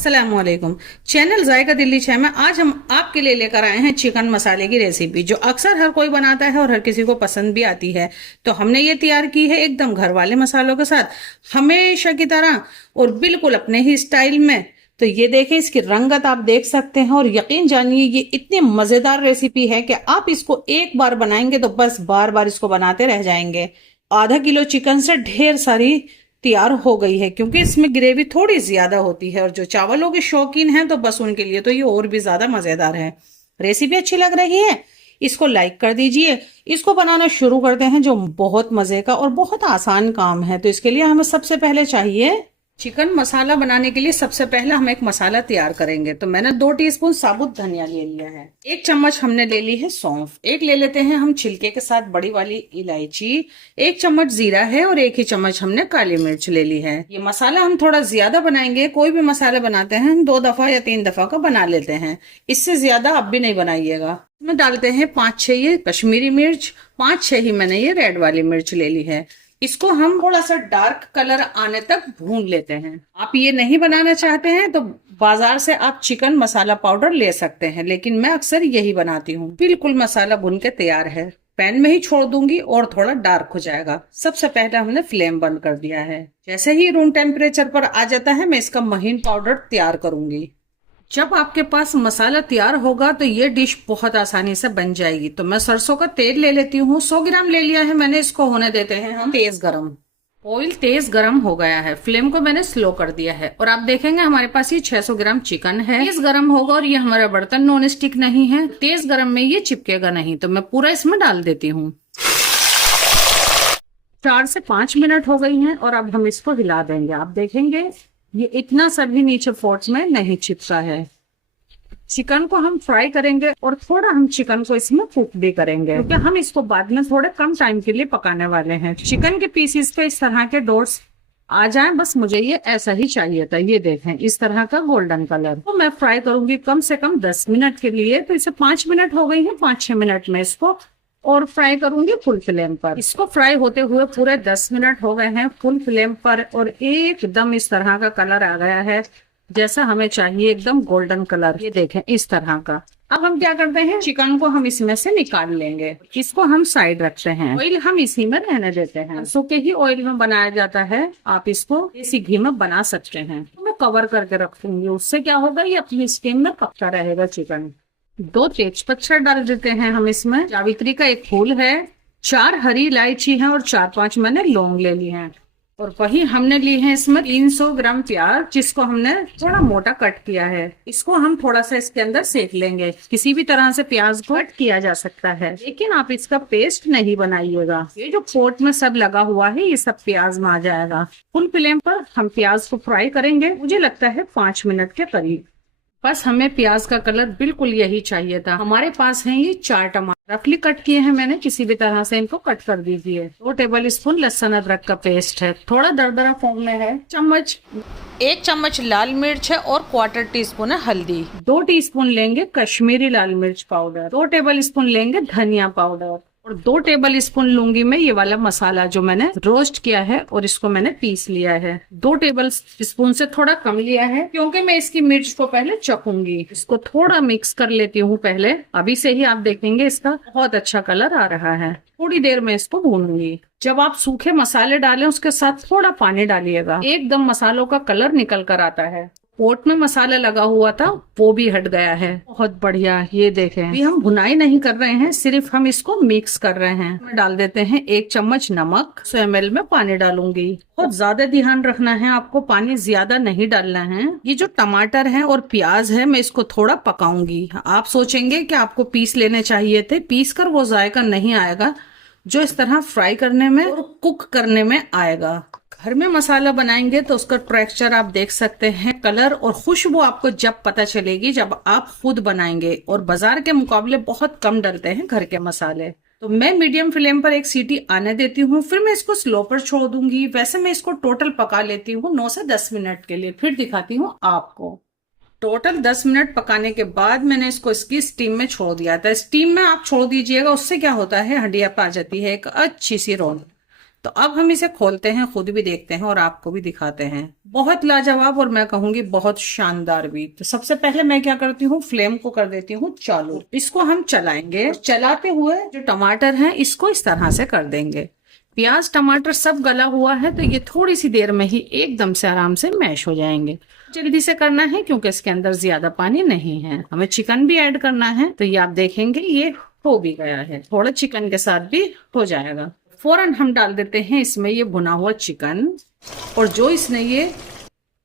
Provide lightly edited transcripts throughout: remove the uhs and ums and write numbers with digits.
अस्सलाम वालेकुम। चैनल जायका दिल्ली चाय में आज हम आपके लिए लेकर आए हैं चिकन मसाले की रेसिपी, जो अक्सर हर कोई बनाता है और हर किसी को पसंद भी आती है। तो हमने ये तैयार की है एकदम घर वाले मसालों के साथ, हमेशा की तरह और बिल्कुल अपने ही स्टाइल में। तो ये देखें, इसकी रंगत आप देख सकते हैं और यकीन जानिए ये इतनी मजेदार रेसिपी है कि आप इसको एक बार बनाएंगे तो बस बार बार इसको बनाते रह जाएंगे। आधा किलो चिकन से ढेर सारी तैयार हो गई है, क्योंकि इसमें ग्रेवी थोड़ी ज्यादा होती है और जो चावलों के शौकीन हैं तो बस उनके लिए तो ये और भी ज्यादा मजेदार है। रेसिपी अच्छी लग रही है, इसको लाइक कर दीजिए। इसको बनाना शुरू करते हैं, जो बहुत मजे का और बहुत आसान काम है। तो इसके लिए हमें सबसे पहले चाहिए चिकन मसाला। बनाने के लिए सबसे पहले हम एक मसाला तैयार करेंगे। तो मैंने 2 टीस्पून साबुत धनिया ले लिया है, 1 चम्मच हमने ले ली है सौंफ, एक ले लेते हैं हम छिलके के साथ बड़ी वाली इलायची, 1 चम्मच जीरा है और 1 ही चम्मच हमने काली मिर्च ले ली है। ये मसाला हम थोड़ा ज्यादा बनाएंगे। कोई भी मसाला बनाते हैं हम 2 दफा या 3 दफा का बना लेते हैं, इससे ज्यादा आप भी नहीं बनाइएगा। इसमें डालते हैं 5-6 ये कश्मीरी मिर्च, 5-6 ही मैंने ये रेड वाली मिर्च ले ली है। इसको हम थोड़ा सा डार्क कलर आने तक भून लेते हैं। आप ये नहीं बनाना चाहते हैं तो बाजार से आप चिकन मसाला पाउडर ले सकते हैं, लेकिन मैं अक्सर यही बनाती हूँ। बिल्कुल मसाला भून के तैयार है, पैन में ही छोड़ दूंगी और थोड़ा डार्क हो जाएगा। सबसे पहले हमने फ्लेम बंद कर दिया है। जैसे ही रूम टेम्परेचर पर आ जाता है मैं इसका महीन पाउडर तैयार करूंगी। जब आपके पास मसाला तैयार होगा तो ये डिश बहुत आसानी से बन जाएगी। तो मैं सरसों का तेल ले लेती हूँ, 100 ग्राम ले लिया है मैंने। इसको होने देते हैं हम तेज गरम। ऑयल तेज गरम हो गया है, फ्लेम को मैंने स्लो कर दिया है और आप देखेंगे हमारे पास ये 600 ग्राम चिकन है। तेज गरम होगा और ये हमारा बर्तन नॉन स्टिक नहीं है, तेज गरम में ये चिपकेगा नहीं। तो मैं पूरा इसमें डाल देती हूँ। 4 से 5 मिनट हो गई हैं और अब हम इसको हिला देंगे। आप देखेंगे ये इतना सा भी नीचे पॉट्स में नहीं चिपका है। चिकन को हम फ्राई करेंगे और थोड़ा हम चिकन को इसमें कुक भी करेंगे, क्योंकि हम इसको बाद में थोड़े कम टाइम के लिए पकाने वाले हैं। चिकन के पीसीस पे इस तरह के डॉट्स आ जाएं, बस मुझे ये ऐसा ही चाहिए था। ये देखें इस तरह का गोल्डन कलर। तो मैं फ्राई करूंगी कम से कम 10 मिनट के लिए। तो इसे 5 मिनट हो गई है, 5-6 मिनट में इसको और फ्राई करूंगी फुल फ्लेम पर। इसको फ्राई होते हुए पूरे 10 मिनट हो गए हैं फुल फ्लेम पर और एकदम इस तरह का कलर आ गया है जैसा हमें चाहिए, एकदम गोल्डन कलर। ये देखें इस तरह का। अब हम क्या करते हैं, चिकन को हम इसमें से निकाल लेंगे। इसको हम साइड रखते हैं। ऑयल हम इसी में रहने देते हैं। सरसों के ही ऑयल में बनाया जाता है, आप इसको देसी घी में बना सकते हैं। तो मैं कवर करके रखूंगी, उससे क्या होगा ये अपनी स्टीम में पकता रहेगा चिकन। 2 तेजपत्ता डाल देते हैं हम इसमें। जावित्री का 1 फूल है, 4 हरी इलायची है और 4-5 मैंने लौंग ले ली हैं। और वही हमने ली है इसमें 300 ग्राम प्याज, जिसको हमने थोड़ा मोटा कट किया है। इसको हम थोड़ा सा इसके अंदर सेक लेंगे। किसी भी तरह से प्याज को कट किया जा सकता है, लेकिन आप इसका पेस्ट नहीं बनाइएगा। ये जो पोट में सब लगा हुआ है ये सब प्याज में आ जाएगा। फुल फ्लेम पर हम प्याज को फ्राई करेंगे, मुझे लगता है 5 मिनट के करीब। बस हमें प्याज का कलर बिल्कुल यही चाहिए था। हमारे पास है ये 4 टमाटर रफली कट किए हैं मैंने, किसी भी तरह से इनको कट कर दीजिए। 2 टेबल स्पून लहसुन अदरक का पेस्ट है, थोड़ा दरदरा फॉर्म में है। 1 चम्मच लाल मिर्च है और 1/4 टीस्पून है हल्दी। 2 टीस्पून लेंगे कश्मीरी लाल मिर्च पाउडर, 2 टेबल स्पून लेंगे धनिया पाउडर और 2 टेबल स्पून लूंगी मैं ये वाला मसाला जो मैंने रोस्ट किया है और इसको मैंने पीस लिया है। 2 टेबल स्पून से थोड़ा कम लिया है, क्योंकि मैं इसकी मिर्च को पहले चखूंगी। इसको थोड़ा मिक्स कर लेती हूँ पहले। अभी से ही आप देखेंगे इसका बहुत अच्छा कलर आ रहा है। थोड़ी देर में इसको भूनूंगी। जब आप सूखे मसाले डालें उसके साथ थोड़ा पानी डालिएगा, एकदम मसालों का कलर निकल कर आता है। पोट में मसाला लगा हुआ था वो भी हट गया है, बहुत बढ़िया। ये देखें, अभी हम भुनाई नहीं कर रहे हैं, सिर्फ हम इसको मिक्स कर रहे हैं। डाल देते हैं 1 चम्मच नमक, 100 ml में पानी डालूंगी। बहुत ज्यादा ध्यान रखना है आपको, पानी ज्यादा नहीं डालना है। ये जो टमाटर है और प्याज है मैं इसको थोड़ा पकाऊंगी। आप सोचेंगे कि आपको पीस लेने चाहिए थे, पीस कर वो जायका नहीं आएगा जो इस तरह फ्राई करने में और कुक करने में आएगा। घर में मसाला बनाएंगे तो उसका टेक्सचर आप देख सकते हैं, कलर और खुशबू आपको जब पता चलेगी जब आप खुद बनाएंगे। और बाजार के मुकाबले बहुत कम डलते हैं घर के मसाले। तो मैं मीडियम फ्लेम पर 1 सीटी आने देती हूँ, फिर मैं इसको स्लो पर छोड़ दूंगी। वैसे मैं इसको टोटल पका लेती हूँ 9 से 10 मिनट के लिए, फिर दिखाती हूँ आपको। टोटल 10 मिनट पकाने के बाद मैंने इसको इसकी स्टीम में छोड़ दिया था। स्टीम में आप छोड़ दीजिएगा, उससे क्या होता है हड्डियां आ जाती है एक अच्छी सी रौनक। तो अब हम इसे खोलते हैं, खुद भी देखते हैं और आपको भी दिखाते हैं। बहुत लाजवाब और मैं कहूंगी बहुत शानदार भी। तो सबसे पहले मैं क्या करती हूँ, फ्लेम को कर देती हूँ चालू। इसको हम चलाएंगे, चलाते हुए जो टमाटर है इसको इस तरह से कर देंगे। प्याज टमाटर सब गला हुआ है तो ये थोड़ी सी देर में ही एकदम से आराम से मैश हो जाएंगे। जल्दी से करना है क्योंकि इसके अंदर ज्यादा पानी नहीं है। हमें चिकन भी ऐड करना है, तो ये आप देखेंगे ये हो भी गया है, थोड़ा चिकन के साथ भी हो जाएगा। फौरन हम डाल देते हैं इसमें ये भुना हुआ चिकन, और जो इसने ये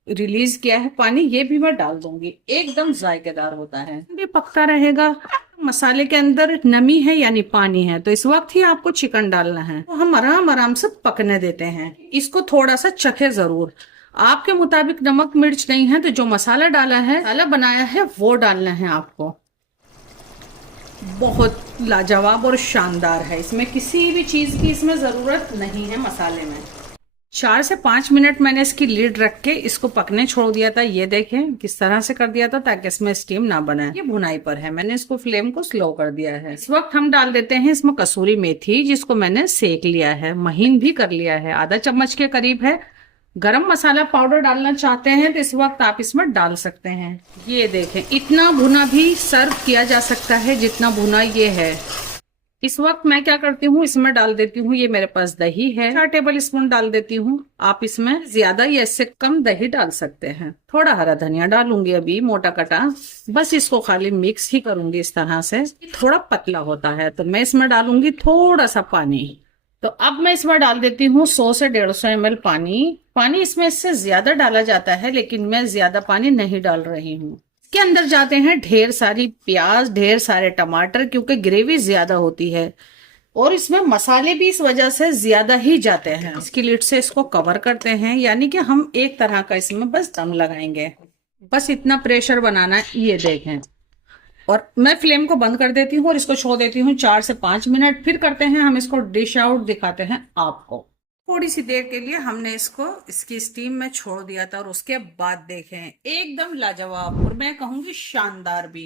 रिलीज किया है पानी ये भी मैं डाल दूंगी। एकदम जायकेदार होता है, भी पकता रहेगा। मसाले के अंदर नमी है यानी पानी है, तो इस वक्त ही आपको चिकन डालना है। तो हम आराम आराम से पकने देते हैं। इसको थोड़ा सा चखे जरूर, आपके मुताबिक नमक मिर्च नहीं है तो जो मसाला डाला है, मसाला बनाया है वो डालना है आपको। बहुत लाजवाब और शानदार है, इसमें किसी भी चीज की इसमें जरूरत नहीं है मसाले में। 4 से 5 मिनट मैंने इसकी लीड रख के इसको पकने छोड़ दिया था। ये देखें किस तरह से कर दिया था ताकि इसमें स्टीम ना बने। ये भुनाई पर है, मैंने इसको फ्लेम को स्लो कर दिया है। इस वक्त हम डाल देते हैं इसमें कसूरी मेथी, जिसको मैंने सेक लिया है, महीन भी कर लिया है, आधा चम्मच के करीब है। गरम मसाला पाउडर डालना चाहते हैं तो इस वक्त आप इसमें डाल सकते हैं। ये देखें इतना भुना भी सर्व किया जा सकता है जितना भुना ये है। इस वक्त मैं क्या करती हूँ, इसमें डाल देती हूँ, ये मेरे पास दही है, 4 टेबल स्पून डाल देती हूँ। आप इसमें ज्यादा या इससे कम दही डाल सकते हैं। थोड़ा हरा धनिया डालूंगी अभी मोटा कटा, बस इसको खाली मिक्स ही करूंगी इस तरह से। थोड़ा पतला होता है तो मैं इसमें डालूंगी थोड़ा सा पानी। तो अब मैं इसमें डाल देती हूँ 100 से 150 ml पानी इसमें इससे ज्यादा डाला जाता है, लेकिन मैं ज्यादा पानी नहीं डाल रही हूँ। इसके अंदर जाते हैं ढेर सारी प्याज, ढेर सारे टमाटर, क्योंकि ग्रेवी ज्यादा होती है और इसमें मसाले भी इस वजह से ज्यादा ही जाते हैं। इसकी लिड से इसको कवर करते हैं, यानी कि हम एक तरह का इसमें बस दम लगाएंगे। बस इतना प्रेशर बनाना है, ये देखें। और मैं फ्लेम को बंद कर देती हूँ और इसको छोड़ देती हूँ 4 से 5 मिनट। फिर करते हैं हम इसको डिश आउट, दिखाते हैं आपको। थोड़ी सी देर के लिए हमने इसको इसकी स्टीम में छोड़ दिया था और उसके बाद देखें एकदम लाजवाब और मैं कहूंगी शानदार भी।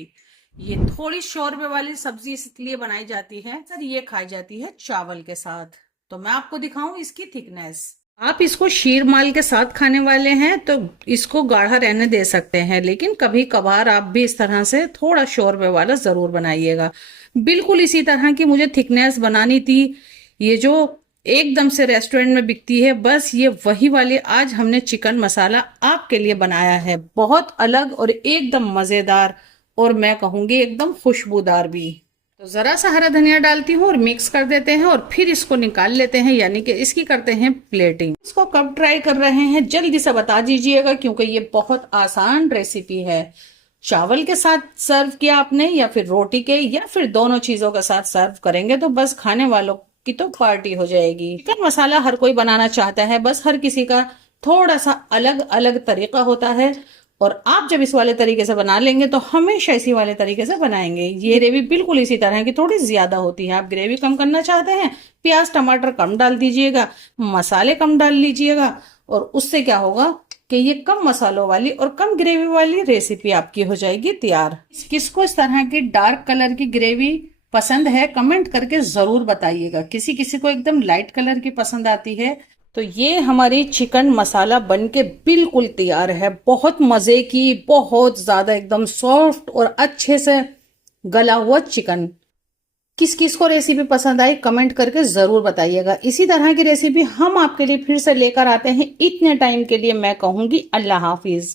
ये थोड़ी शोरबे वाली सब्जी इसलिए बनाई जाती है सर, ये खाई जाती है चावल के साथ। तो मैं आपको दिखाऊं इसकी थिकनेस। आप इसको शीर माल के साथ खाने वाले हैं तो इसको गाढ़ा रहने दे सकते हैं, लेकिन कभी कभार आप भी इस तरह से थोड़ा शोरबे वाला जरूर बनाइएगा। बिल्कुल इसी तरह की मुझे थिकनेस बनानी थी। ये जो एकदम से रेस्टोरेंट में बिकती है, बस ये वही वाली आज हमने चिकन मसाला आपके लिए बनाया है। बहुत अलग और एकदम मजेदार और मैं कहूंगी एकदम खुशबूदार भी। तो जरा सा हरा धनिया डालती हूँ और मिक्स कर देते हैं और फिर इसको निकाल लेते हैं, यानी कि इसकी करते हैं प्लेटिंग। इसको कब ट्राई कर रहे हैं जल्दी से बता दीजिएगा, क्योंकि ये बहुत आसान रेसिपी है। चावल के साथ सर्व किया आपने या फिर रोटी के या फिर दोनों चीजों के साथ सर्व करेंगे तो बस खाने वालों की तो पार्टी हो जाएगी। चिकन मसाला हर कोई बनाना चाहता है, बस हर किसी का थोड़ा सा अलग अलग तरीका होता है। और आप जब इस वाले तरीके से बना लेंगे तो हमेशा इसी वाले तरीके से बनाएंगे। ये ग्रेवी बिल्कुल इसी तरह की थोड़ी ज्यादा होती है। आप ग्रेवी कम करना चाहते हैं, प्याज टमाटर कम डाल दीजिएगा, मसाले कम डाल लीजिएगा, और उससे क्या होगा कि ये कम मसालों वाली और कम ग्रेवी वाली रेसिपी आपकी हो जाएगी तैयार। किसको इस तरह की डार्क कलर की ग्रेवी पसंद है कमेंट करके जरूर बताइएगा। किसी किसी को एकदम लाइट कलर की पसंद आती है। तो ये हमारी चिकन मसाला बनके बिल्कुल तैयार है। बहुत मजे की, बहुत ज्यादा एकदम सॉफ्ट और अच्छे से गला हुआ चिकन। किस किस को रेसिपी पसंद आई कमेंट करके जरूर बताइएगा। इसी तरह की रेसिपी हम आपके लिए फिर से लेकर आते हैं। इतने टाइम के लिए मैं कहूंगी अल्लाह हाफिज।